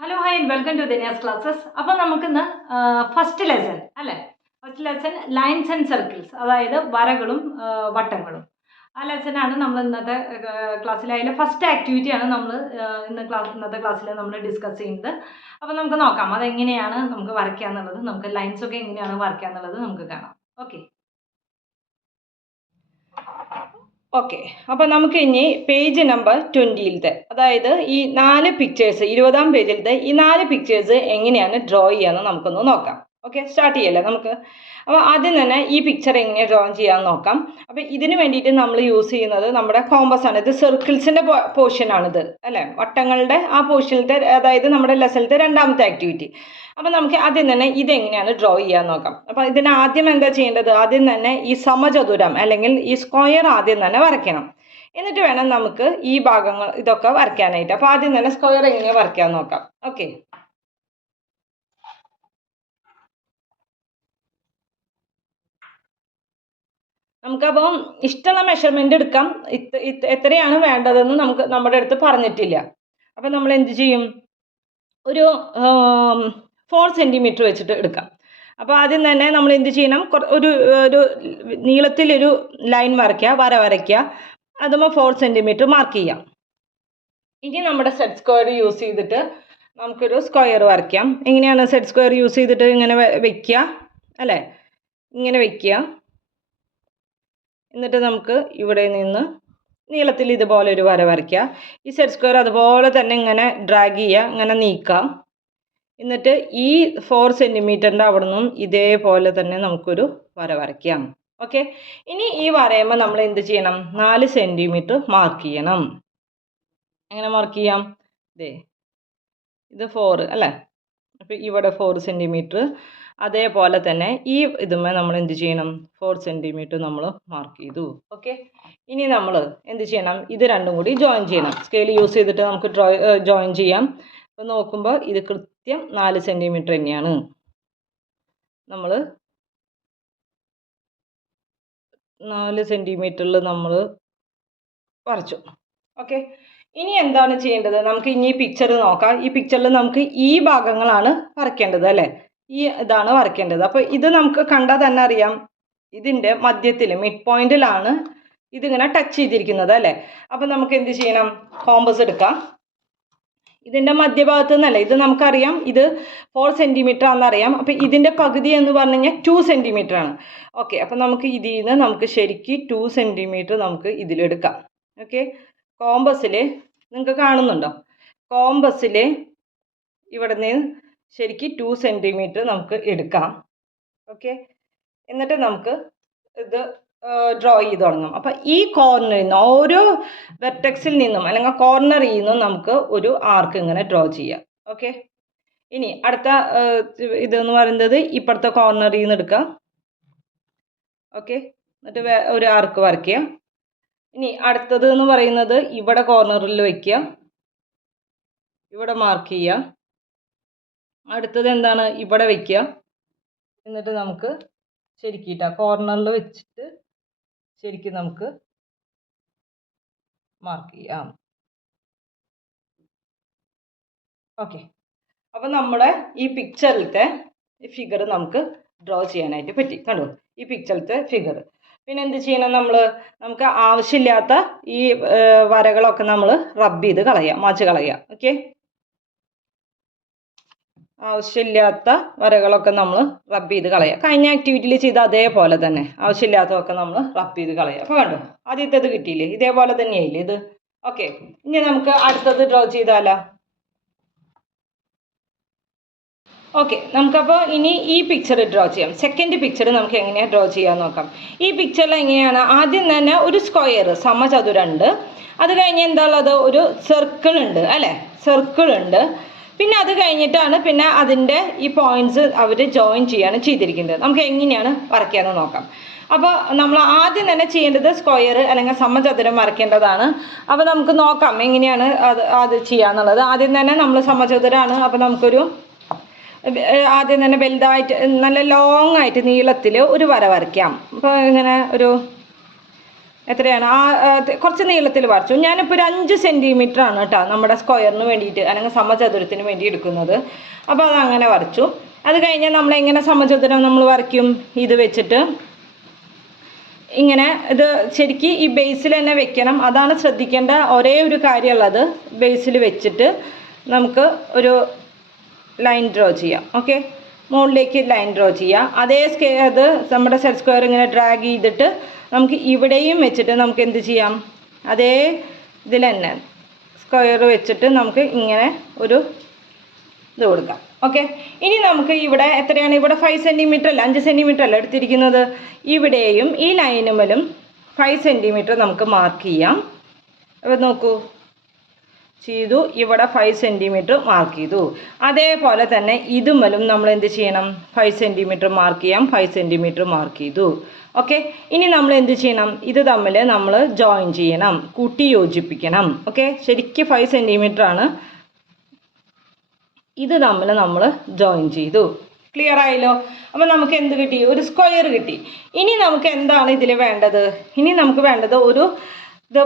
Hello hi and welcome to Dina's classes. അപ്പോൾ നമുക്കിന്ന് first lesson അല്ലേ, first lesson lines and circles, അതായത് വരകളും വട്ടങ്ങളും. ആ ലെസനാണ് നമ്മൾ ഇന്നത്തെ ക്ലാസ്സിൽ. അതിലെ ഫസ്റ്റ് ആക്ടിവിറ്റിയാണ് നമ്മൾ ഇന്നത്തെ ക്ലാസ്സിൽ നമ്മൾ ഡിസ്കസ് ചെയ്യുന്നത്. അപ്പോൾ നമുക്ക് നോക്കാം അതെങ്ങനെയാണ് നമുക്ക് വരയ്ക്കുക എന്നുള്ളത്, നമുക്ക് ലൈൻസൊക്കെ എങ്ങനെയാണ് വരയ്ക്കുക എന്നുള്ളത് നമുക്ക് കാണാം. ഓക്കെ ഓക്കെ അപ്പോൾ നമുക്ക് ഇനി പേജ് നമ്പർ 20-ലത്തെ, അതായത് ഈ 4 പിക്ചേഴ്സ് 20-ാം പേജിലത്തെ ഈ 4 പിക്ചേഴ്സ് എങ്ങനെയാണ് ഡ്രോ ചെയ്യാന്ന് നമുക്കൊന്ന് നോക്കാം. ഓക്കെ, സ്റ്റാർട്ട് ചെയ്യല്ലേ നമുക്ക്. അപ്പോൾ ആദ്യം തന്നെ ഈ പിക്ചർ എങ്ങനെയാണ് ഡ്രോ ചെയ്യാമെന്ന് നോക്കാം. അപ്പോൾ ഇതിന് വേണ്ടിയിട്ട് നമ്മൾ യൂസ് ചെയ്യുന്നത് നമ്മുടെ കോമ്പസ് ആണ്. ഇത് സർക്കിൾസിൻ്റെ പോർഷനാണിത് അല്ലേ, വട്ടങ്ങളുടെ ആ പോർഷനിലത്തെ, അതായത് നമ്മുടെ ലെസണിലത്തെ രണ്ടാമത്തെ ആക്ടിവിറ്റി. അപ്പോൾ നമുക്ക് ആദ്യം തന്നെ ഇതെങ്ങനെയാണ് ഡ്രോ ചെയ്യാൻ നോക്കാം. അപ്പോൾ ഇതിന് ആദ്യം എന്താ ചെയ്യേണ്ടത്, ആദ്യം തന്നെ ഈ സമചതുരം അല്ലെങ്കിൽ ഈ സ്ക്വയർ ആദ്യം തന്നെ വരയ്ക്കണം. എന്നിട്ട് വേണം നമുക്ക് ഈ ഭാഗങ്ങൾ ഇതൊക്കെ വരയ്ക്കാനായിട്ട്. അപ്പോൾ ആദ്യം തന്നെ സ്ക്വയർ എങ്ങനെയാണ് വരയ്ക്കാൻ നോക്കാം. ഓക്കെ, നമുക്കപ്പം ഇഷ്ടമുള്ള മെഷർമെൻ്റ് എടുക്കാം. എത്രയാണ് വേണ്ടതെന്ന് നമുക്ക് നമ്മുടെ അടുത്ത് പറഞ്ഞിട്ടില്ല. അപ്പം നമ്മൾ എന്ത് ചെയ്യും, ഒരു 4 സെൻറ്റിമീറ്റർ വെച്ചിട്ട് എടുക്കാം. അപ്പോൾ ആദ്യം തന്നെ നമ്മൾ എന്ത് ചെയ്യണം, ഒരു നീളത്തിലൊരു ലൈൻ വരയ്ക്കുക, വരയ്ക്കുക. അതുമ്പോൾ 4 സെൻറ്റിമീറ്റർ മാർക്ക് ചെയ്യാം. ഇനി നമ്മുടെ സെറ്റ് സ്ക്വയർ യൂസ് ചെയ്തിട്ട് നമുക്കൊരു സ്ക്വയർ വരയ്ക്കാം. എങ്ങനെയാണ് സെറ്റ് സ്ക്വയർ യൂസ് ചെയ്തിട്ട് ഇങ്ങനെ വെക്കുക അല്ലേ, ഇങ്ങനെ വെക്കുക. എന്നിട്ട് നമുക്ക് ഇവിടെ നിന്ന് നീളത്തിൽ ഇതുപോലെ ഒരു വര വരയ്ക്കുക. ഈ സെറ്റ് സ്ക്വയർ അതുപോലെ തന്നെ ഇങ്ങനെ ഡ്രാഗ് ചെയ്യുക, ഇങ്ങനെ നീക്കാം. എന്നിട്ട് ഈ 4 സെൻറ്റിമീറ്ററിൻ്റെ അവിടെ നിന്നും ഇതേപോലെ തന്നെ നമുക്കൊരു വര വരയ്ക്കാം. ഓക്കെ, ഇനി ഈ വരയുമ്പോൾ നമ്മൾ എന്ത് ചെയ്യണം, 4 സെൻറ്റിമീറ്റർ മാർക്ക് ചെയ്യണം. എങ്ങനെ മാർക്ക് ചെയ്യാം, ഇത് 4 അല്ലേ, അപ്പോൾ ഇവിടെ 4 സെൻറ്റിമീറ്റർ. അതേപോലെ തന്നെ ഈ ഇതുമേ നമ്മൾ എന്ത് ചെയ്യണം, 4 സെൻറ്റിമീറ്റർ നമ്മൾ മാർക്ക് ചെയ്തു. ഓക്കെ, ഇനി നമ്മൾ എന്ത് ചെയ്യണം, ഇത് രണ്ടും കൂടി ജോയിൻ ചെയ്യണം. സ്കെയിൽ യൂസ് ചെയ്തിട്ട് നമുക്ക് ജോയിൻ ചെയ്യാം. അപ്പോൾ നോക്കുമ്പോൾ ഇത് കൃത്യം 4 സെൻറ്റിമീറ്റർ തന്നെയാണ്. നമ്മൾ 4 സെൻറ്റിമീറ്ററിൽ നമ്മൾ വരച്ചു. ഓക്കെ, ഇനി എന്താണ് ചെയ്യേണ്ടത്, നമുക്ക് ഇനി ഈ പിക്ചർ നോക്കാം. ഈ പിക്ചറിൽ നമുക്ക് ഈ ഭാഗങ്ങളാണ് വരയ്ക്കേണ്ടത് അല്ലേ, ഈ ഇതാണ് വരയ്ക്കേണ്ടത്. അപ്പോൾ ഇത് നമുക്ക് കണ്ടാൽ തന്നെ അറിയാം, ഇതിൻ്റെ മധ്യത്തിൽ മിഡ് പോയിന്റിലാണ് ഇതിങ്ങനെ ടച്ച് ചെയ്തിരിക്കുന്നത് അല്ലേ. അപ്പോൾ നമുക്ക് എന്ത് ചെയ്യണം, കോമ്പസ് എടുക്കാം. ഇതിൻ്റെ മധ്യഭാഗത്ത് നിന്നല്ല, ഇത് നമുക്കറിയാം ഇത് 4 സെൻറ്റിമീറ്റർ ആണെന്നറിയാം. അപ്പോൾ ഇതിൻ്റെ പകുതി എന്ന് പറഞ്ഞു കഴിഞ്ഞാൽ 2 സെൻറ്റിമീറ്റർ ആണ്. ഓക്കെ, അപ്പോൾ നമുക്ക് ഇതിൽ നിന്ന് നമുക്ക് ശരിക്ക് 2 സെൻറ്റിമീറ്റർ നമുക്ക് ഇതിലെടുക്കാം. ഓക്കെ, കോമ്പസിൽ നിങ്ങൾക്ക് കാണുന്നുണ്ടോ, കോമ്പസിൽ ഇവിടെ നിന്ന് ശരിക്ക് 2 സെൻറ്റിമീറ്റർ നമുക്ക് എടുക്കാം. ഓക്കെ, എന്നിട്ട് നമുക്ക് ഇത് ഡ്രോ ചെയ്ത് തുടങ്ങാം. അപ്പോൾ ഈ കോർണറിൽ നിന്ന് ഓരോ വെർട്ടെക്സിൽ നിന്നും അല്ലെങ്കിൽ കോർണറിൽ നിന്നും നമുക്ക് ഒരു ആർക്ക് ഇങ്ങനെ ഡ്രോ ചെയ്യാം. ഓക്കെ, ഇനി അടുത്ത ഇതെന്ന് പറയുന്നത് ഇപ്പുറത്തെ കോർണറിൽ നിന്ന് എടുക്കുക. ഓക്കെ, എന്നിട്ട് ഒരു ആർക്ക് വരയ്ക്കുക. ഇനി അടുത്തത് എന്ന് പറയുന്നത് ഇവിടെ കോർണറിൽ വയ്ക്കുക, ഇവിടെ മാർക്ക് ചെയ്യുക. അടുത്തത് എന്താണ്, ഇവിടെ വയ്ക്കുക. എന്നിട്ട് നമുക്ക് ശരിക്കിട്ട കോർണറിൽ വെച്ചിട്ട് ശരിക്കും നമുക്ക് മാർക്ക് ചെയ്യാം. ഓക്കെ, അപ്പോൾ നമ്മുടെ ഈ പിക്ചറിലത്തെ ഫിഗർ നമുക്ക് ഡ്രോ ചെയ്യാനായിട്ട് പറ്റി. കണ്ടോ ഈ പിക്ചറിലത്തെ ഫിഗർ. പിന്നെ എന്ത് ചെയ്യണം, നമുക്ക് ആവശ്യമില്ലാത്ത ഈ വരകളൊക്കെ നമ്മൾ റബ്ബ് ചെയ്ത് കളയാം, മാച്ച് കളയാം. ഓക്കെ, ആവശ്യമില്ലാത്ത വരകളൊക്കെ നമ്മൾ റബ്ബ് ചെയ്ത് കളയാം. കഴിഞ്ഞ ആക്ടിവിറ്റിയിൽ ചെയ്ത അതേപോലെ തന്നെ ആവശ്യമില്ലാത്തതൊക്കെ നമ്മൾ റബ്ബ് ചെയ്ത് കളയാം. അപ്പോൾ കണ്ടോ ആദ്യത്തേത് കിട്ടിയില്ലേ, ഇതേപോലെ തന്നെയായില്ലേ ഇത്. ഓക്കെ, ഇനി നമുക്ക് അടുത്തത് ഡ്രോ ചെയ്താലോ. ഓക്കെ, നമുക്കപ്പോൾ ഇനി ഈ പിക്ചർ ഡ്രോ ചെയ്യാം. സെക്കൻഡ് പിക്ചർ നമുക്ക് എങ്ങനെയാണ് ഡ്രോ ചെയ്യാൻ നോക്കാം. ഈ പിക്ചറിൽ എങ്ങനെയാണ്, ആദ്യം തന്നെ ഒരു സ്ക്വയർ സമചതുരമുണ്ട്, അത് കഴിഞ്ഞ് എന്താ ഉള്ളത്, ഒരു സർക്കിൾ ഉണ്ട് അല്ലേ, സർക്കിൾ ഉണ്ട്. പിന്നെ അത് കഴിഞ്ഞിട്ടാണ് പിന്നെ അതിൻ്റെ ഈ പോയിന്റ്സ് അവർ ജോയിൻ ചെയ്യാണ് ചെയ്തിരിക്കുന്നത്. നമുക്ക് എങ്ങനെയാണ് വരയ്ക്കാമെന്ന് നോക്കാം. അപ്പോൾ നമ്മൾ ആദ്യം തന്നെ ചെയ്യേണ്ടത് സ്ക്വയർ അല്ലെങ്കിൽ സമചതുരം വരയ്ക്കേണ്ടതാണ്. അപ്പോൾ നമുക്ക് നോക്കാം എങ്ങനെയാണ് അത് ചെയ്യാന്നുള്ളത്. ആദ്യം തന്നെ നമ്മൾ സമചതുരമാണ്, അപ്പോൾ നമുക്കൊരു ആദ്യം തന്നെ വലുതായിട്ട് നല്ല ലോങ് ആയിട്ട് നീളത്തിൽ ഒരു വര വരയ്ക്കാം. അപ്പോൾ ഇങ്ങനെ ഒരു എത്രയാണ് കുറച്ച് നീളത്തിൽ വരച്ചു. ഞാനിപ്പോൾ ഒരു 5 സെൻറ്റിമീറ്റർ ആണ് കേട്ടോ നമ്മുടെ സ്ക്വയറിന് വേണ്ടിയിട്ട് അല്ലെങ്കിൽ സമചതുരത്തിന് വേണ്ടി എടുക്കുന്നത്. അപ്പോൾ അതങ്ങനെ വരച്ചു. അത് കഴിഞ്ഞാൽ നമ്മളെങ്ങനെ സമചതുരം നമ്മൾ വരയ്ക്കും? ഇത് വെച്ചിട്ട് ഇങ്ങനെ ഇത് ശരിക്കും ഈ ബേസിൽ തന്നെ വെക്കണം. അതാണ് ശ്രദ്ധിക്കേണ്ട ഒരേ ഒരു കാര്യമുള്ളത്. ബേസിൽ വെച്ചിട്ട് നമുക്ക് ഒരു ലൈൻ ഡ്രോ ചെയ്യാം. ഓക്കെ, മുകളിലേക്ക് ലൈൻ ഡ്രോ ചെയ്യാം. അതേ അത് നമ്മുടെ സെറ്റ് സ്ക്വയർ ഇങ്ങനെ ഡ്രാഗ് ചെയ്തിട്ട് നമുക്ക് ഇവിടെയും വെച്ചിട്ട് നമുക്ക് എന്ത് ചെയ്യാം? അതേ ഇതിൽ തന്നെ സ്ക്വയർ വെച്ചിട്ട് നമുക്ക് ഇങ്ങനെ ഒരു ഇത് കൊടുക്കാം. ഓക്കെ, ഇനി നമുക്ക് ഇവിടെ എത്രയാണ്? ഇവിടെ 5 സെൻറ്റിമീറ്റർ അല്ല 5 സെൻറ്റിമീറ്റർ അല്ല എടുത്തിരിക്കുന്നത്. ഇവിടെയും ഈ ലൈനുമലും 5 സെൻറ്റിമീറ്റർ നമുക്ക് മാർക്ക് ചെയ്യാം. അപ്പോൾ നോക്കൂ, ചെയ്തു. ഇവിടെ 5 സെൻറ്റിമീറ്റർ മാർക്ക് ചെയ്തു. അതേപോലെ തന്നെ ഇതുമലും നമ്മൾ എന്ത് ചെയ്യണം? 5 സെൻറ്റിമീറ്റർ മാർക്ക് ചെയ്യാം. 5 സെൻറ്റിമീറ്റർ മാർക്ക് ചെയ്തു. ഓക്കെ, ഇനി നമ്മൾ എന്ത് ചെയ്യണം? ഇത് തമ്മിൽ നമ്മൾ ജോയിൻ ചെയ്യണം, കൂട്ടി യോജിപ്പിക്കണം. ഓക്കെ, ശരിക്കും 5 സെൻറ്റിമീറ്റർ ആണ്. ഇത് തമ്മിൽ നമ്മൾ ജോയിൻ ചെയ്തു. ക്ലിയർ ആയല്ലോ? അപ്പോൾ നമുക്ക് എന്ത് കിട്ടി? ഒരു സ്ക്വയർ കിട്ടി. ഇനി നമുക്ക് എന്താണ് ഇതിൽ വേണ്ടത്? ഇനി നമുക്ക് വേണ്ടത് ഒരു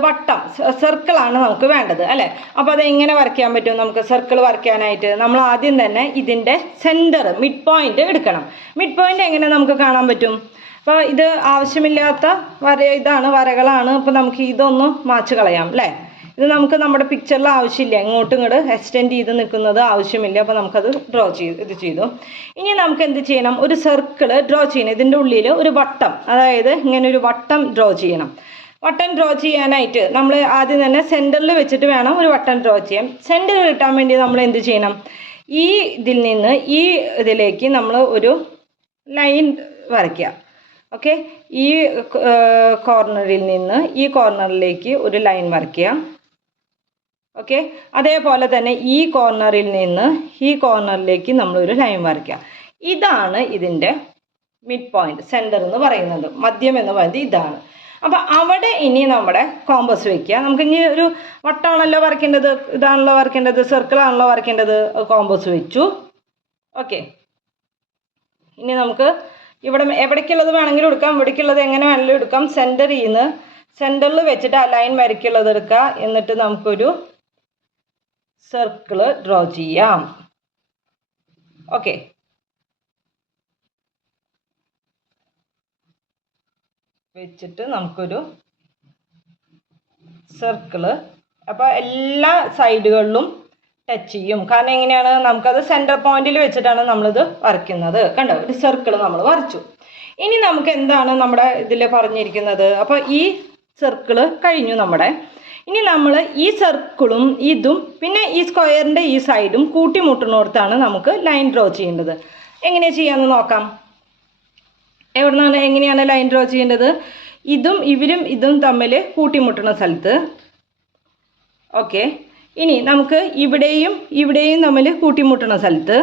വട്ടം, സർക്കിളാണ് നമുക്ക് വേണ്ടത് അല്ലേ? അപ്പോൾ അത് എങ്ങനെ വരയ്ക്കാൻ പറ്റും? നമുക്ക് സർക്കിൾ വരയ്ക്കാനായിട്ട് നമ്മൾ ആദ്യം തന്നെ ഇതിൻ്റെ സെൻറ്റർ, മിഡ് പോയിൻ്റ് എടുക്കണം. മിഡ് പോയിൻ്റ് എങ്ങനെ നമുക്ക് കാണാൻ പറ്റും? അപ്പോൾ ഇത് ആവശ്യമില്ലാത്ത ഇതാണ്, വരകളാണ്. അപ്പോൾ നമുക്ക് ഇതൊന്ന് മാച്ച് കളയാം അല്ലേ? ഇത് നമുക്ക് നമ്മുടെ പിക്ചറിൽ ആവശ്യമില്ല, ഇങ്ങോട്ടും എക്സ്റ്റെൻഡ് ചെയ്ത് നിൽക്കുന്നത് ആവശ്യമില്ല. അപ്പോൾ നമുക്കത് ഡ്രോ ചെയ്തു. ഇനി നമുക്ക് എന്ത് ചെയ്യണം? ഒരു സർക്കിൾ ഡ്രോ ചെയ്യണം. ഇതിൻ്റെ ഉള്ളിൽ ഒരു വട്ടം, അതായത് ഇങ്ങനെ ഒരു വട്ടം ഡ്രോ ചെയ്യണം. വട്ടം ഡ്രോ ചെയ്യാനായിട്ട് നമ്മൾ ആദ്യം തന്നെ സെൻറ്ററിൽ വെച്ചിട്ട് വേണം ഒരു വട്ടം ഡ്രോ ചെയ്യാൻ. സെൻറ്റർ കിട്ടാൻ വേണ്ടി നമ്മൾ എന്ത് ചെയ്യണം? ഈ ഇതിൽ നിന്ന് ഈ ഇതിലേക്ക് നമ്മൾ ഒരു ലൈൻ വരയ്ക്കുക. ഓക്കെ, ഈ കോർണറിൽ നിന്ന് ഈ കോർണറിലേക്ക് ഒരു ലൈൻ വരയ്ക്കുക. ഓക്കെ, അതേപോലെ തന്നെ ഈ കോർണറിൽ നിന്ന് ഈ കോർണറിലേക്ക് നമ്മളൊരു ലൈൻ വരയ്ക്കുക. ഇതാണ് ഇതിൻ്റെ മിഡ് പോയിൻ്റ്, സെൻറ്റർ എന്ന് പറയുന്നത്, മദ്യം എന്ന് പറയുന്നത് ഇതാണ്. അപ്പോൾ അവിടെ ഇനി നമ്മുടെ കോമ്പസ് വയ്ക്കുക. നമുക്ക് ഇനി ഒരു വട്ടമാണല്ലോ വരയ്ക്കേണ്ടത്, ഇതാണല്ലോ വരയ്ക്കേണ്ടത്, സർക്കിളാണല്ലോ വരയ്ക്കേണ്ടത്. കോമ്പസ് വെച്ചു. ഓക്കെ, ഇനി നമുക്ക് ഇവിടെ എവിടേക്കുള്ളത് വേണമെങ്കിലും എടുക്കാം, ഇവിടേക്കുള്ളത് എങ്ങനെ വേണമെങ്കിലും എടുക്കാം. സെൻറ്ററിൽ വെച്ചിട്ട് ആ ലൈൻ വരയ്ക്കുള്ളത് എടുക്കുക. എന്നിട്ട് നമുക്കൊരു സർക്കിൾ ഡ്രോ ചെയ്യാം. ഓക്കെ, വെച്ചിട്ട് നമുക്കൊരു സർക്കിള്, അപ്പോൾ എല്ലാ സൈഡുകളിലും ടച്ച് ചെയ്യും. കാരണം എങ്ങനെയാണ്? നമുക്കത് സെൻറ്റർ പോയിന്റിൽ വെച്ചിട്ടാണ് നമ്മളിത് വരയ്ക്കുന്നത്. കണ്ടോ, ഒരു സർക്കിൾ നമ്മൾ വരച്ചു. ഇനി നമുക്ക് എന്താണ് നമ്മുടെ ഇതിൽ പറഞ്ഞിരിക്കുന്നത്? അപ്പോൾ ഈ സർക്കിള് കഴിഞ്ഞു നമ്മുടെ. ഇനി നമ്മൾ ഈ സർക്കിളും ഇതും പിന്നെ ഈ സ്ക്വയറിൻ്റെ ഈ സൈഡും കൂട്ടിമുട്ടുന്നിടത്താണ് നമുക്ക് ലൈൻ ഡ്രോ ചെയ്യേണ്ടത്. എങ്ങനെ ചെയ്യാമെന്ന് നോക്കാം. എങ്ങനെയാണ് ലൈൻ ഡ്രോ ചെയ്യേണ്ടത്? ഇതും തമ്മിൽ കൂട്ടിമുട്ടുന്ന സ്ഥലത്ത്. ഓക്കെ, ഇനി നമുക്ക് ഇവിടെയും തമ്മിൽ കൂട്ടിമുട്ടുന്ന സ്ഥലത്ത്.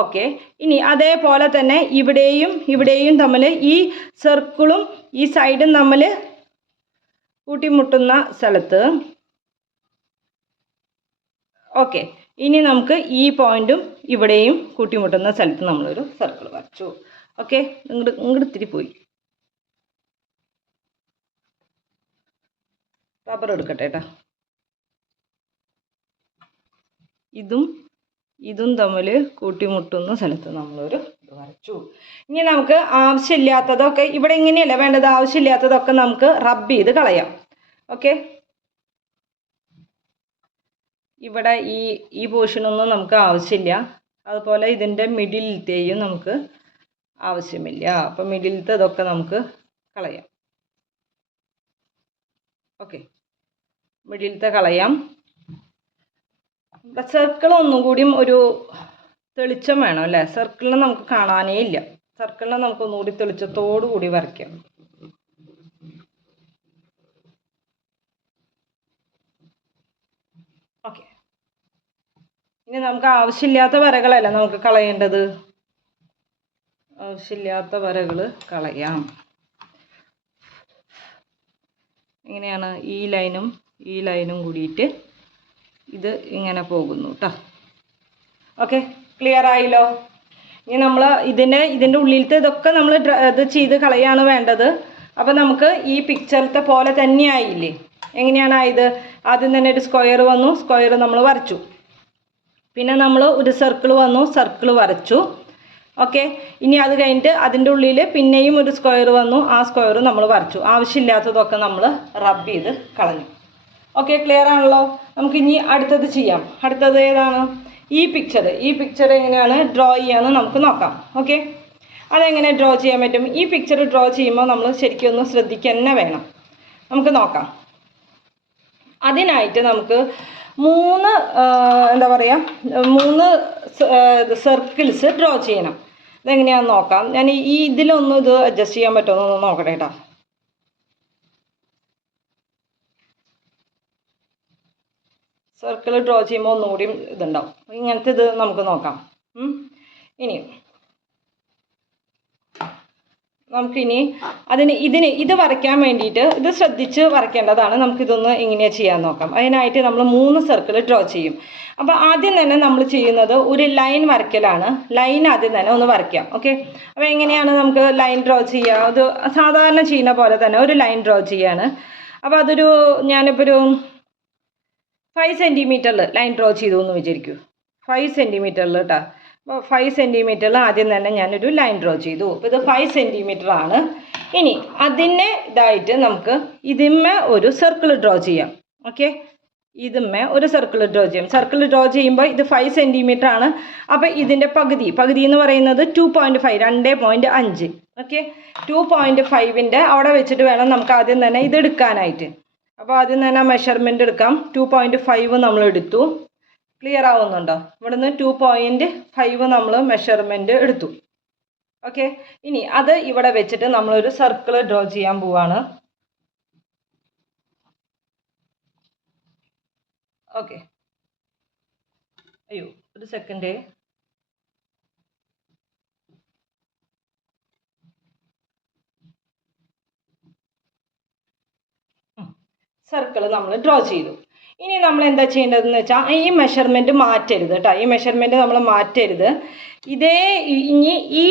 ഓക്കെ, ഇനി അതേപോലെ തന്നെ ഇവിടെയും തമ്മിൽ ഈ സർക്കിളും ഈ സൈഡും തമ്മിൽ കൂട്ടിമുട്ടുന്ന സ്ഥലത്ത്. ഓക്കെ, ഇനി നമുക്ക് ഈ പോയിന്റും ഇവിടെയും കൂട്ടിമുട്ടുന്ന സ്ഥലത്ത് നമ്മളൊരു സർക്കിൾ വരച്ചു. ഓക്കെ, ഇങ്ങോട്ട് ഇത്തിരി പോയി, റബ്ബർ എടുക്കട്ടെ കേട്ടോ. ഇതും തമ്മിൽ കൂട്ടിമുട്ടുന്ന സ്ഥലത്ത് നമ്മളൊരു ഇത് വരച്ചു. ഇനി നമുക്ക് ആവശ്യമില്ലാത്തതൊക്കെ ഇവിടെ ഇങ്ങനെയല്ല വേണ്ടത്, ആവശ്യമില്ലാത്തതൊക്കെ നമുക്ക് റബ്ബ് ചെയ്ത് കളയാം. ഓക്കെ, ഇവിടെ ഈ പോർഷനൊന്നും നമുക്ക് ആവശ്യമില്ല. അതുപോലെ ഇതിൻ്റെ മിഡിലത്തെയും നമുക്ക് ആവശ്യമില്ല. അപ്പം മിഡിലത്തെ ഇതൊക്കെ നമുക്ക് കളയാം. ഓക്കെ, മിഡിലത്തെ കളയാം. സർക്കിൾ ഒന്നും കൂടിയും ഒരു തെളിച്ചം വേണം അല്ലേ? സർക്കിളിനെ നമുക്ക് കാണാനേ ഇല്ല. സർക്കിളിനെ നമുക്ക് ഒന്നുകൂടി തെളിച്ചത്തോടു കൂടി വരയ്ക്കാം. ഓക്കെ, ഇനി നമുക്ക് ആവശ്യമില്ലാത്ത വരകളല്ല നമുക്ക് കളയേണ്ടത്. ആവശ്യമില്ലാത്ത വരകൾ കളയാം. എങ്ങനെയാണ്? ഈ ലൈനും കൂടിയിട്ട് ഇത് ഇങ്ങനെ പോകുന്നു കേട്ടോ. ഓക്കെ, ക്ലിയർ ആയല്ലോ? ഇനി നമ്മൾ ഇതിൻ്റെ ഉള്ളിലത്തെ ഇതൊക്കെ നമ്മൾ ഇത് ചെയ്ത് കളയാണ് വേണ്ടത്. അപ്പോൾ നമുക്ക് ഈ പിക്ചറിലത്തെ പോലെ തന്നെയായില്ലേ? എങ്ങനെയാണ് ആയത്? ആദ്യം തന്നെ ഒരു സ്ക്വയർ വന്നു, സ്ക്വയർ നമ്മൾ വരച്ചു. പിന്നെ നമ്മൾ ഒരു സർക്കിൾ വന്നു, സർക്കിൾ വരച്ചു. ഓക്കെ, ഇനി അത് കഴിഞ്ഞിട്ട് അതിൻ്റെ ഉള്ളിൽ പിന്നെയും ഒരു സ്ക്വയർ വന്നു, ആ സ്ക്വയർ നമ്മൾ വരച്ചു. ആവശ്യമില്ലാത്തതൊക്കെ നമ്മൾ റബ്ബ് ചെയ്ത് കളഞ്ഞു. ഓക്കെ, ക്ലിയർ ആണല്ലോ? നമുക്കിനി അടുത്തത് ചെയ്യാം. അടുത്തത് ഏതാണ്? ഈ പിക്ചർ എങ്ങനെയാണ് ഡ്രോ ചെയ്യാമെന്ന് നമുക്ക് നോക്കാം. ഓക്കെ, അതെങ്ങനെ ഡ്രോ ചെയ്യാൻ പറ്റും? ഈ പിക്ചർ ഡ്രോ ചെയ്യുമ്പോൾ നമ്മൾ ശരിക്കും ഒന്ന് ശ്രദ്ധിക്കുക തന്നെ വേണം. നമുക്ക് നോക്കാം. അതിനായിട്ട് നമുക്ക് 3 സർക്കിൾസ് ഡ്രോ ചെയ്യണം. ഇതെങ്ങനെയാണെന്ന് നോക്കാം. ഞാൻ ഇതിലൊന്നും ഇത് അഡ്ജസ്റ്റ് ചെയ്യാൻ പറ്റുമോ എന്നൊന്ന് നോക്കട്ടെ കേട്ടോ. സർക്കിൾ ഡ്രോ ചെയ്യുമ്പോൾ ഒന്നുകൂടിയും ഇതുണ്ടാവും. ഇങ്ങനത്തെ ഇത് നമുക്ക് നോക്കാം. ഇനി നമുക്കിനി ഇത് വരയ്ക്കാൻ വേണ്ടിയിട്ട് ഇത് ശ്രദ്ധിച്ച് വരയ്ക്കേണ്ടതാണ്. നമുക്കിതൊന്ന് എങ്ങനെയാണ് ചെയ്യാൻ നോക്കാം. അതിനായിട്ട് നമ്മൾ 3 സർക്കിൾ ഡ്രോ ചെയ്യും. അപ്പോൾ ആദ്യം തന്നെ നമ്മൾ ചെയ്യുന്നത് ഒരു ലൈൻ വരയ്ക്കലാണ്. ലൈൻ ആദ്യം തന്നെ ഒന്ന് വരയ്ക്കാം. ഓക്കെ, അപ്പോൾ എങ്ങനെയാണ് നമുക്ക് ലൈൻ ഡ്രോ ചെയ്യുക? അത് സാധാരണ ചെയ്യുന്ന പോലെ തന്നെ ഒരു ലൈൻ ഡ്രോ ചെയ്യാണ്. അപ്പോൾ ഞാനിപ്പോൾ ഒരു 5 സെൻറ്റിമീറ്ററിൽ ലൈൻ ഡ്രോ ചെയ്തു എന്ന് വിചാരിക്കൂ. 5 സെൻറ്റിമീറ്ററിൽ കേട്ടോ. അപ്പോൾ 5 സെൻറ്റിമീറ്ററിൽ ആദ്യം തന്നെ ഞാനൊരു ലൈൻ ഡ്രോ ചെയ്തു. അപ്പോൾ ഇത് 5 സെൻറ്റിമീറ്റർ ആണ്. ഇനി അതിനെ ഇതായിട്ട് നമുക്ക് ഇതിന്മേ ഒരു സർക്കിൾ ഡ്രോ ചെയ്യാം. ഓക്കെ, ഇതിന്മേ ഒരു സർക്കിൾ ഡ്രോ ചെയ്യാം. സർക്കിൾ ഡ്രോ ചെയ്യുമ്പോൾ ഇത് 5 സെൻറ്റിമീറ്റർ ആണ്. അപ്പോൾ ഇതിൻ്റെ പകുതി എന്ന് പറയുന്നത് 2.5 2.5. ഓക്കെ, 2.5ൻ്റെ അവിടെ വെച്ചിട്ട് വേണം നമുക്ക് ആദ്യം തന്നെ ഇത് എടുക്കാനായിട്ട്. അപ്പോൾ ആദ്യം തന്നെ മെഷർമെൻറ്റ് എടുക്കാം. 2.5 നമ്മൾ എടുത്തു. ക്ലിയർ ആവുന്നുണ്ടോ? ഇവിടുന്ന് 2.5 നമ്മൾ മെഷർമെൻറ്റ് എടുത്തു. ഓക്കെ, ഇനി അത് ഇവിടെ വെച്ചിട്ട് നമ്മളൊരു സർക്കിൾ ഡ്രോ ചെയ്യാൻ പോവാണ്. ഓക്കെ, അയ്യോ ഒരു സെക്കൻഡ്. സർക്കിൾ നമ്മൾ ഡ്രോ ചെയ്തു. ഇനി നമ്മൾ എന്താ ചെയ്യേണ്ടതെന്ന് വെച്ചാൽ ഈ മെഷർമെൻറ്റ് മാറ്റരുത് കേട്ടോ. ഈ മെഷർമെൻറ്റ് നമ്മൾ മാറ്റരുത്. ഇനി ഈ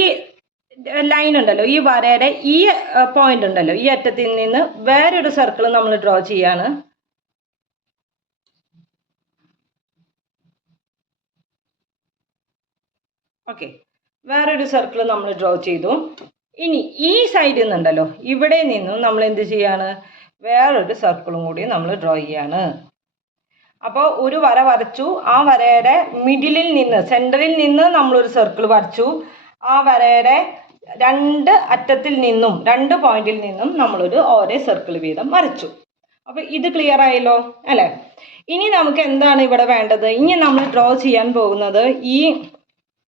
ലൈൻ ഉണ്ടല്ലോ, ഈ വരയുടെ ഈ പോയിന്റ് ഉണ്ടല്ലോ, ഈ അറ്റത്തിൽ നിന്ന് വേറൊരു സർക്കിൾ നമ്മൾ ഡ്രോ ചെയ്യാണ്. ഓക്കെ, വേറൊരു സർക്കിൾ നമ്മൾ ഡ്രോ ചെയ്തു. ഇനി ഈ സൈഡിൽ നിന്നുണ്ടല്ലോ, ഇവിടെ നിന്നും നമ്മൾ എന്ത് ചെയ്യാണ്? വേറൊരു സർക്കിളും കൂടി നമ്മൾ ഡ്രോ ചെയ്യാണ്. അപ്പോൾ ഒരു വര വരച്ചു. ആ വരയുടെ സെൻറ്ററിൽ നിന്ന് നമ്മളൊരു സർക്കിൾ വരച്ചു. ആ വരയുടെ 2 അറ്റത്തിൽ നിന്നും 2 പോയിന്റിൽ നിന്നും നമ്മളൊരു ഓരോ സർക്കിൾ വീതം വരച്ചു. അപ്പോൾ ഇത് ക്ലിയർ ആയല്ലോ അല്ലേ? ഇനി നമുക്ക് എന്താണ് ഇവിടെ വേണ്ടത്? ഇനി നമ്മൾ ഡ്രോ ചെയ്യാൻ പോകുന്നത് ഈ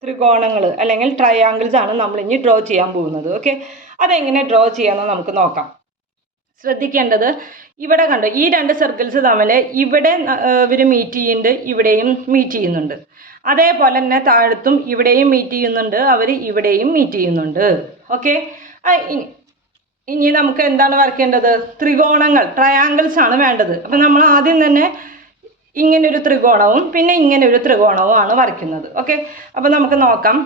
ത്രികോണങ്ങൾ അല്ലെങ്കിൽ ട്രയാങ്കിൾസ് ആണ് നമ്മൾ ഇനി ഡ്രോ ചെയ്യാൻ പോകുന്നത്. ഓക്കെ, അതെങ്ങനെ ഡ്രോ ചെയ്യാമെന്ന് നമുക്ക് നോക്കാം. ശ്രദ്ധിക്കേണ്ടത് ഇവിടെ കണ്ടോ, ഈ 2 സർക്കിൾസ് തമ്മിൽ ഇവിടെ ഇവർ മീറ്റ് ചെയ്യുന്നുണ്ട്, ഇവിടെയും മീറ്റ് ചെയ്യുന്നുണ്ട്. അതേപോലെ തന്നെ താഴത്തും ഇവിടെയും മീറ്റ് ചെയ്യുന്നുണ്ട്, അവർ ഇവിടെയും മീറ്റ് ചെയ്യുന്നുണ്ട്. ഓക്കെ, ഇനി നമുക്ക് എന്താണ് വരയ്ക്കേണ്ടത്? ട്രയാങ്കിൾസ് ആണ് വേണ്ടത്. അപ്പം നമ്മൾ ആദ്യം തന്നെ ഇങ്ങനൊരു ത്രികോണവും പിന്നെ ഇങ്ങനൊരു ത്രികോണവും ആണ് വരയ്ക്കുന്നത്. ഓക്കെ, അപ്പം നമുക്ക് നോക്കാം.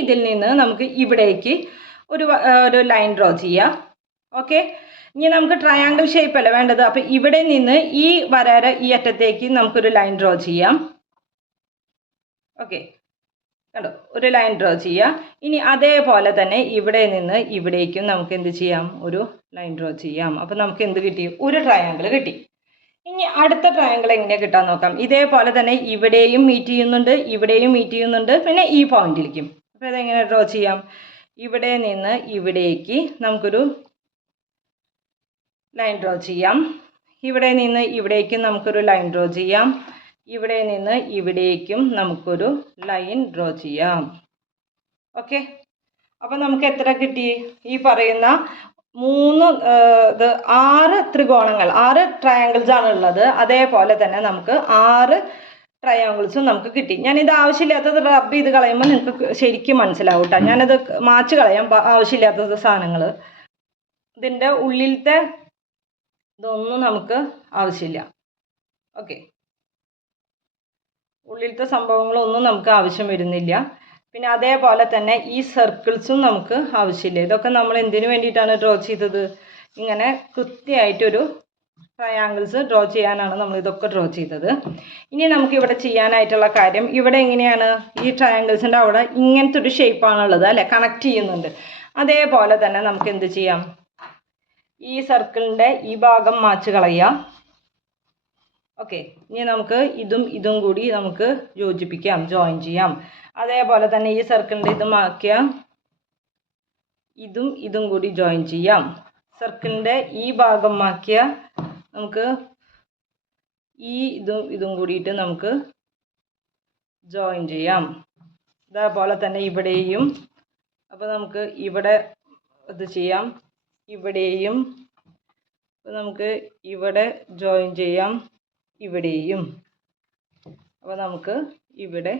ഇതിൽ നിന്ന് നമുക്ക് ഇവിടേക്ക് ഒരു ലൈൻ ഡ്രോ ചെയ്യാം. ഓക്കെ, ഇനി നമുക്ക് ട്രയാങ്കിൾ ഷേപ്പ് അല്ല വേണ്ടത്. അപ്പോൾ ഇവിടെ നിന്ന് ഈ വരയുടെ ഈ അറ്റത്തേക്ക് നമുക്കൊരു ലൈൻ ഡ്രോ ചെയ്യാം. ഓക്കെ, കണ്ടോ, ഒരു ലൈൻ ഡ്രോ ചെയ്യാം. ഇനി അതേപോലെ തന്നെ ഇവിടെ നിന്ന് ഇവിടേക്കും നമുക്ക് എന്ത് ചെയ്യാം? ഒരു ലൈൻ ഡ്രോ ചെയ്യാം. അപ്പോൾ നമുക്ക് എന്ത് കിട്ടി? ഒരു ട്രയാങ്കിൾ കിട്ടി. ഇനി അടുത്ത ട്രയാങ്കിൾ എങ്ങനെയാണ് കിട്ടാൻ നോക്കാം. ഇതേപോലെ തന്നെ ഇവിടെയും മീറ്റ് ചെയ്യുന്നുണ്ട്, ഇവിടെയും മീറ്റ് ചെയ്യുന്നുണ്ട്, പിന്നെ ഈ പോയിന്റിലേക്കും. അപ്പോൾ ഇതെങ്ങനെ ഡ്രോ ചെയ്യാം? ഇവിടെ നിന്ന് ഇവിടേക്ക് നമുക്കൊരു ലൈൻ ഡ്രോ ചെയ്യാം. ഇവിടെ നിന്ന് ഇവിടേക്കും നമുക്കൊരു ലൈൻ ഡ്രോ ചെയ്യാം. ഇവിടെ നിന്ന് ഇവിടേക്കും നമുക്കൊരു ലൈൻ ഡ്രോ ചെയ്യാം. ഓക്കെ, അപ്പോൾ നമുക്ക് എത്ര കിട്ടി? ഈ പറയുന്ന 6 ത്രികോണങ്ങൾ, 6 ട്രയാങ്കിൾസ് ആണ് ഉള്ളത്. അതേപോലെ തന്നെ നമുക്ക് 6 ട്രയാങ്കിൾസും നമുക്ക് കിട്ടി. ഞാനിത് ആവശ്യമില്ലാത്തത് റബ്ബ് ചെയ്ത് കളയുമ്പോൾ നിങ്ങൾക്ക് ശരിക്കും മനസ്സിലാവും കേട്ടോ. ഞാനത് മാച്ച് കളയാം, ആവശ്യമില്ലാത്ത സാധനങ്ങൾ. ഇതിൻ്റെ ഉള്ളിലത്തെ ഇതൊന്നും നമുക്ക് ആവശ്യമില്ല. ഓക്കെ, ഉള്ളിലത്തെ സംഭവങ്ങളൊന്നും നമുക്ക് ആവശ്യം വരുന്നില്ല. പിന്നെ അതേപോലെ തന്നെ ഈ സർക്കിൾസും നമുക്ക് ആവശ്യമില്ല. ഇതൊക്കെ നമ്മൾ എന്തിനു വേണ്ടിയിട്ടാണ് ഡ്രോ ചെയ്തത്? ഇങ്ങനെ കൃത്യമായിട്ടൊരു ട്രയാങ്കിൾസ് ഡ്രോ ചെയ്യാനാണ് നമ്മൾ ഇതൊക്കെ ഡ്രോ ചെയ്തത്. ഇനി നമുക്ക് ഇവിടെ ചെയ്യാനായിട്ടുള്ള കാര്യം, ഇവിടെ എങ്ങനെയാണ് ഈ ട്രയാങ്കിൾസിൻ്റെ അവിടെ ഇങ്ങനത്തെ ഒരു ഷേപ്പാണുള്ളത് അല്ലേ, കണക്ട് ചെയ്യുന്നുണ്ട്. അതേപോലെ തന്നെ നമുക്ക് എന്ത് ചെയ്യാം, ഈ സർക്കിളിൻ്റെ ഈ ഭാഗം മാച്ച് കളയാം. ഓക്കെ, ഇനി നമുക്ക് ഇതും കൂടി നമുക്ക് യോജിപ്പിക്കാം, ജോയിൻ ചെയ്യാം. അതേപോലെ തന്നെ ഈ സർക്കിളിൻ്റെ ഇത് മാറ്റിയാൽ ഇതും കൂടി ജോയിൻ ചെയ്യാം. സർക്കിളിൻ്റെ ഈ ഭാഗം മാറ്റിയാൽ നമുക്ക് ഈ ഇതും കൂടിയിട്ട് നമുക്ക് ജോയിൻ ചെയ്യാം. അതേപോലെ തന്നെ ഇവിടെയും, അപ്പോൾ നമുക്ക് ഇവിടെ ഇത് ചെയ്യാം, ഇവിടെയും നമുക്ക് ഇവിടെ ജോയിൻ ചെയ്യാം, ഇവിടെയും. അപ്പോൾ നമുക്ക് ഇവിടെ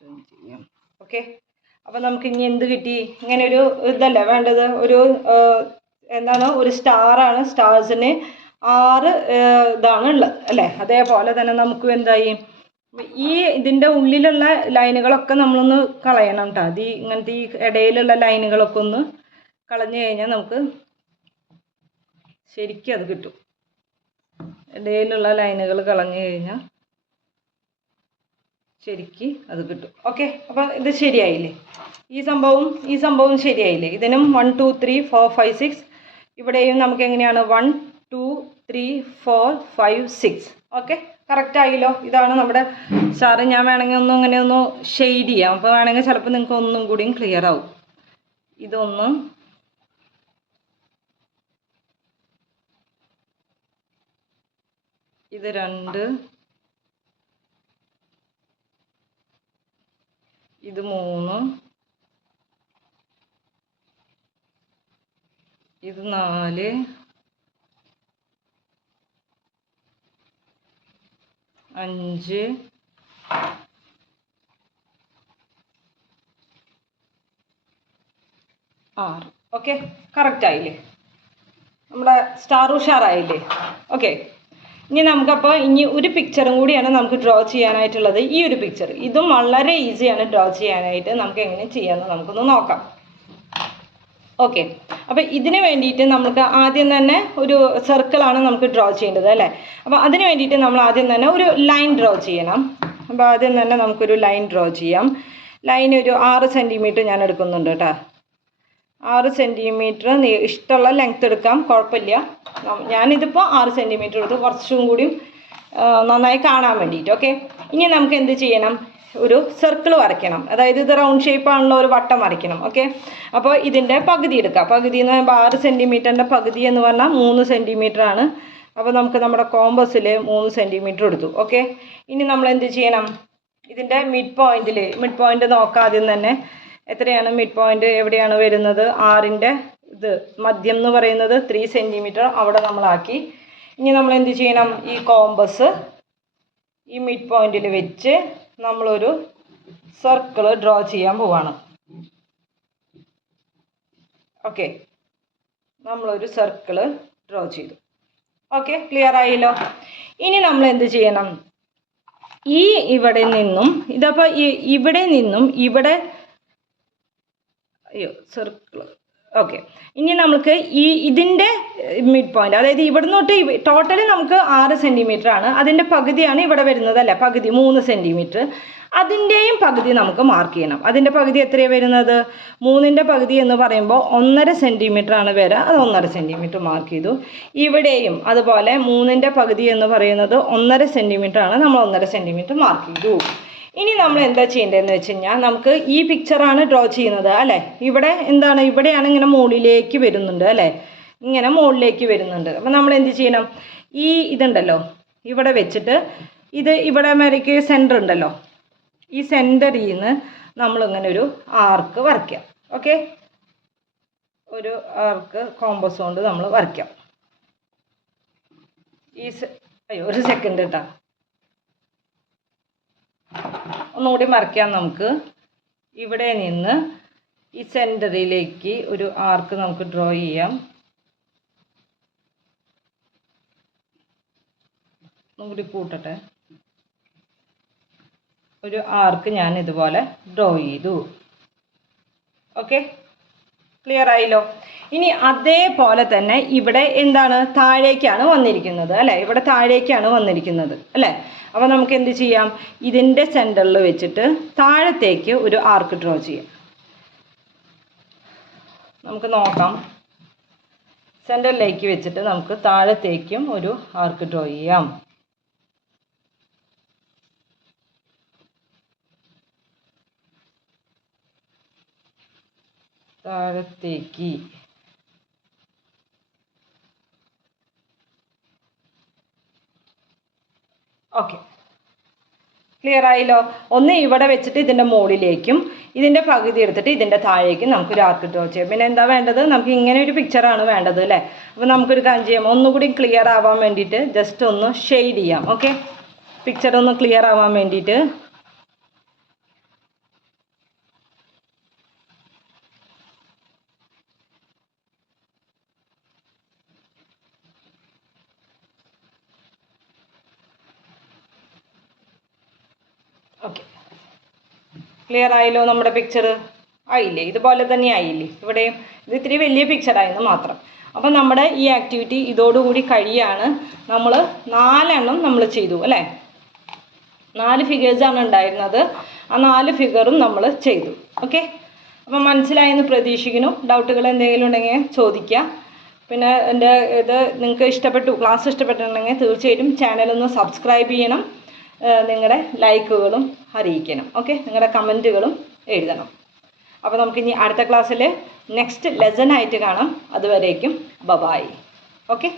ജോയിൻ ചെയ്യാം. ഓക്കെ, അപ്പോൾ നമുക്ക് ഇനി എന്ത് കിട്ടി? ഇങ്ങനെ ഒരു ഇതല്ലേ വേണ്ടത്, ഒരു എന്താണ്, ഒരു സ്റ്റാറാണ്. സ്റ്റാർസിന് 6 ഇതാണ് ഉള്ളത് അല്ലേ. അതേപോലെ തന്നെ നമുക്ക് എന്തായി, ഈ ഇതിൻ്റെ ഉള്ളിലുള്ള ലൈനുകളൊക്കെ നമ്മളൊന്ന് കളയണം കേട്ടോ. അത് ഇങ്ങനത്തെ ഈ ഇടയിലുള്ള ലൈനുകളൊക്കെ ഒന്ന് കളഞ്ഞു കഴിഞ്ഞാൽ നമുക്ക് ശരിക്കും അത് കിട്ടും. ഇടയിലുള്ള ലൈനുകൾ കളഞ്ഞു കഴിഞ്ഞാൽ ശരിക്ക് അത് കിട്ടും. ഓക്കെ, അപ്പോൾ ഇത് ശരിയായില്ലേ? ഈ സംഭവം ശരിയായില്ലേ? ഇതിനും 1 2 3 4 5 6, ഇവിടെയും നമുക്ക് എങ്ങനെയാണ് 1 2 3 4 5 6. ഓക്കെ, കറക്റ്റ് ആയില്ലോ? ഇതാണ് നമ്മുടെ സ്റ്റാർ. ഞാൻ വേണമെങ്കിൽ ഇങ്ങനെ ഒന്ന് ഷെയ്ഡ് ചെയ്യാം. അപ്പോൾ വേണമെങ്കിൽ ചിലപ്പോൾ നിങ്ങൾക്ക് ഒന്നും കൂടിയും ക്ലിയർ ആവും. ഇതൊന്ന് ഇത് 2, ഇത് 3, ഇത് 4, 5, 6. ഓക്കെ, കറക്റ്റ് ആയില്ലേ? നമ്മുടെ സ്റ്റാർ ഉഷാറായില്ലേ? ഓക്കെ, ഇനി നമുക്കപ്പോൾ ഒരു പിക്ചറും കൂടിയാണ് നമുക്ക് ഡ്രോ ചെയ്യാനായിട്ടുള്ളത്. ഈ ഒരു പിക്ചർ, ഇതും വളരെ ഈസിയാണ് ഡ്രോ ചെയ്യാനായിട്ട്. നമുക്ക് എങ്ങനെ ചെയ്യാമെന്ന് നമുക്കൊന്ന് നോക്കാം. ഓക്കെ, അപ്പോൾ ഇതിന് വേണ്ടിയിട്ട് നമുക്ക് ആദ്യം തന്നെ ഒരു സർക്കിളാണ് നമുക്ക് ഡ്രോ ചെയ്യേണ്ടത് അല്ലേ. അപ്പോൾ അതിന് വേണ്ടിയിട്ട് നമ്മൾ ആദ്യം തന്നെ ഒരു ലൈൻ ഡ്രോ ചെയ്യണം. അപ്പോൾ ആദ്യം തന്നെ നമുക്കൊരു ലൈൻ ഡ്രോ ചെയ്യാം. ലൈൻ ഒരു 6 സെൻറ്റിമീറ്റർ ഞാൻ എടുക്കുന്നുണ്ട് കേട്ടോ. 6 സെൻറ്റിമീറ്റർ ഇഷ്ടമുള്ള ലെങ്ത് എടുക്കാം, കുഴപ്പമില്ല. ഞാനിതിപ്പോൾ 6 സെൻറ്റിമീറ്റർ എടുത്ത് കുറച്ചും കൂടി നന്നായി കാണാൻ വേണ്ടിയിട്ട്. ഓക്കെ, ഇനി നമുക്ക് എന്ത് ചെയ്യണം, ഒരു സർക്കിൾ വരയ്ക്കണം. അതായത് ഇത് റൗണ്ട് ഷേപ്പാണല്ലോ, ഒരു വട്ടം വരയ്ക്കണം. ഓക്കെ, അപ്പോൾ ഇതിൻ്റെ പകുതി എടുക്കാം. പകുതി എന്ന് പറയുമ്പോൾ 6 സെൻറ്റിമീറ്ററിൻ്റെ പകുതി എന്ന് പറഞ്ഞാൽ 3 സെൻറ്റിമീറ്റർ ആണ്. അപ്പോൾ നമുക്ക് നമ്മുടെ കോമ്പസിൽ 3 സെൻറ്റിമീറ്റർ എടുത്തു. ഓക്കെ, ഇനി നമ്മൾ എന്ത് ചെയ്യണം, ഇതിൻ്റെ മിഡ് പോയിന്റ് നോക്കാം. ആദ്യം തന്നെ എത്രയാണ് മിഡ് പോയിന്റ്, എവിടെയാണ് വരുന്നത്? 6ൻ്റെ ഇത് മധ്യം എന്ന് പറയുന്നത് 3 സെൻറ്റിമീറ്റർ അവിടെ നമ്മളാക്കി. ഇനി നമ്മൾ എന്ത് ചെയ്യണം, ഈ കോമ്പസ് ഈ മിഡ് പോയിന്റിൽ വെച്ച് നമ്മളൊരു സർക്കിൾ ഡ്രോ ചെയ്യാൻ പോവാണ്. ഓക്കെ, നമ്മളൊരു സർക്കിൾ ഡ്രോ ചെയ്തു. ഓക്കെ, ക്ലിയർ ആയല്ലോ? ഇനി നമ്മൾ എന്ത് ചെയ്യണം, ഇവിടെ നിന്നും ഇതപ്പോൾ ഇവിടെ നിന്നും ഇവിടെ സർക്കിൾ. ഓക്കെ, ഇനി നമുക്ക് ഇതിൻ്റെ മിഡ് പോയിന്റ്, അതായത് ഇവിടെ തൊട്ട് ടോട്ടലി നമുക്ക് 6 സെൻറ്റിമീറ്റർ ആണ്. അതിൻ്റെ പകുതിയാണ് ഇവിടെ വരുന്നത് അല്ലേ, പകുതി 3 സെൻറ്റിമീറ്റർ. അതിൻ്റെയും പകുതി നമുക്ക് മാർക്ക് ചെയ്യണം. അതിൻ്റെ പകുതി എത്രയാണ് വരുന്നത്? 3ൻ്റെ പകുതി എന്ന് പറയുമ്പോൾ 1.5 സെൻറ്റിമീറ്റർ ആണ് വരിക. അത് 1.5 സെൻറ്റിമീറ്റർ മാർക്ക് ചെയ്തു. ഇവിടെയും അതുപോലെ 3ൻ്റെ പകുതി എന്ന് പറയുന്നത് 1.5 സെൻറ്റിമീറ്റർ ആണ്. നമ്മൾ 1.5 സെൻറ്റിമീറ്റർ മാർക്ക് ചെയ്തു. ഇനി നമ്മൾ എന്താ ചെയ്യേണ്ടതെന്ന് വെച്ച് കഴിഞ്ഞാൽ, നമുക്ക് ഈ പിക്ചറാണ് ഡ്രോ ചെയ്യുന്നത് അല്ലേ. ഇവിടെ എന്താണ്, ഇവിടെയാണ് ഇങ്ങനെ മുകളിലേക്ക് വരുന്നുണ്ട് അല്ലേ, ഇങ്ങനെ മുകളിലേക്ക് വരുന്നുണ്ട്. അപ്പം നമ്മൾ എന്ത് ചെയ്യണം, ഇതുണ്ടല്ലോ ഇവിടെ വെച്ചിട്ട് ഇവിടെ വരയ്ക്ക് സെൻറ്റർ ഉണ്ടല്ലോ, ഈ സെൻറ്ററിൽ നിന്ന് നമ്മളിങ്ങനെ ഒരു ആർക്ക് വരയ്ക്കാം. ഓക്കെ, ഒരു ആർക്ക് കോമ്പസ് കൊണ്ട് നമ്മൾ വരയ്ക്കാം. ഒരു സെക്കൻഡ് കേട്ടോ, ഒന്നുകൂടി വരയ്ക്കാം. നമുക്ക് ഇവിടെ നിന്ന് ഈ സെൻറ്ററിലേക്ക് ഒരു ആർക്ക് നമുക്ക് ഡ്രോ ചെയ്യാം. ഒന്നുകൂടി കൂട്ടട്ടെ. ഒരു ആർക്ക് ഞാൻ ഇതുപോലെ ഡ്രോ ചെയ്തു. ഓക്കെ, ക്ലിയർ ആയല്ലോ. ഇനി അതേപോലെ തന്നെ ഇവിടെ എന്താണ്, താഴേക്കാണ് വന്നിരിക്കുന്നത് അല്ലേ, ഇവിടെ താഴേക്കാണ് വന്നിരിക്കുന്നത് അല്ലേ. അപ്പോൾ നമുക്ക് എന്ത് ചെയ്യാം, ഇതിൻ്റെ സെൻറ്ററിൽ വെച്ചിട്ട് താഴത്തേക്ക് ഒരു ആർക്ക് ഡ്രോ ചെയ്യാം. നമുക്ക് നോക്കാം, സെൻറ്ററിലേക്ക് വെച്ചിട്ട് നമുക്ക് താഴത്തേക്കും ഒരു ആർക്ക് ഡ്രോ ചെയ്യാം. താഴത്തേക്ക് ഓക്കെ, ക്ലിയർ ആയല്ലോ. ഒന്ന് ഇവിടെ വെച്ചിട്ട് ഇതിൻ്റെ മുകളിലേക്കും ഇതിൻ്റെ പകുതി എടുത്തിട്ട് ഇതിൻ്റെ താഴേക്കും നമുക്കൊരു ആർക്ക് ഡ്രോ ചെയ്യാം. പിന്നെ എന്താ വേണ്ടത്, നമുക്ക് ഇങ്ങനെ ഒരു പിക്ചറാണ് വേണ്ടത് അല്ലേ. അപ്പോൾ നമുക്കൊരു കാര്യം ചെയ്യാം, ഒന്നുകൂടി ക്ലിയർ ആവാൻ വേണ്ടിയിട്ട് ജസ്റ്റ് ഒന്ന് ഷെയ്ഡ് ചെയ്യാം. ഓക്കെ, പിക്ചർ ഒന്ന് ക്ലിയർ ആവാൻ വേണ്ടിയിട്ട് ഓക്കെ, ക്ലിയർ ആയല്ലോ. നമ്മുടെ പിക്ചർ ആയില്ലേ, ഇതുപോലെ തന്നെ ആയില്ലേ. ഇവിടെയും ഇത് ഇത്തിരി വലിയ പിക്ചറായെന്ന് മാത്രം. അപ്പം നമ്മുടെ ഈ ആക്ടിവിറ്റി ഇതോടുകൂടി കഴിയാണ്. നമ്മൾ 4 എണ്ണം നമ്മൾ ചെയ്തു അല്ലേ. 4 ഫിഗേഴ്സാണ് ഉണ്ടായിരുന്നത്, ആ 4 ഫിഗറും നമ്മൾ ചെയ്തു. ഓക്കെ, അപ്പം മനസ്സിലായെന്ന് പ്രതീക്ഷിക്കുന്നു. ഡൗട്ടുകൾ എന്തെങ്കിലും ഉണ്ടെങ്കിൽ ചോദിക്കുക. പിന്നെ എൻ്റെ ഇത് നിങ്ങൾക്ക് ഇഷ്ടപ്പെട്ടു, ക്ലാസ് ഇഷ്ടപ്പെട്ടിട്ടുണ്ടെങ്കിൽ തീർച്ചയായിട്ടും ചാനലൊന്ന് സബ്സ്ക്രൈബ് ചെയ്യണം. നിങ്ങളുടെ ലൈക്കുകളും അറിയിക്കണം. ഓക്കെ, നിങ്ങളുടെ കമൻറ്റുകളും എഴുതണം. അപ്പോൾ നമുക്കിനി അടുത്ത ക്ലാസ്സിൽ നെക്സ്റ്റ് ലെസൺ ആയിട്ട് കാണാം. അതുവരേക്കും ബൈ. ഓക്കെ.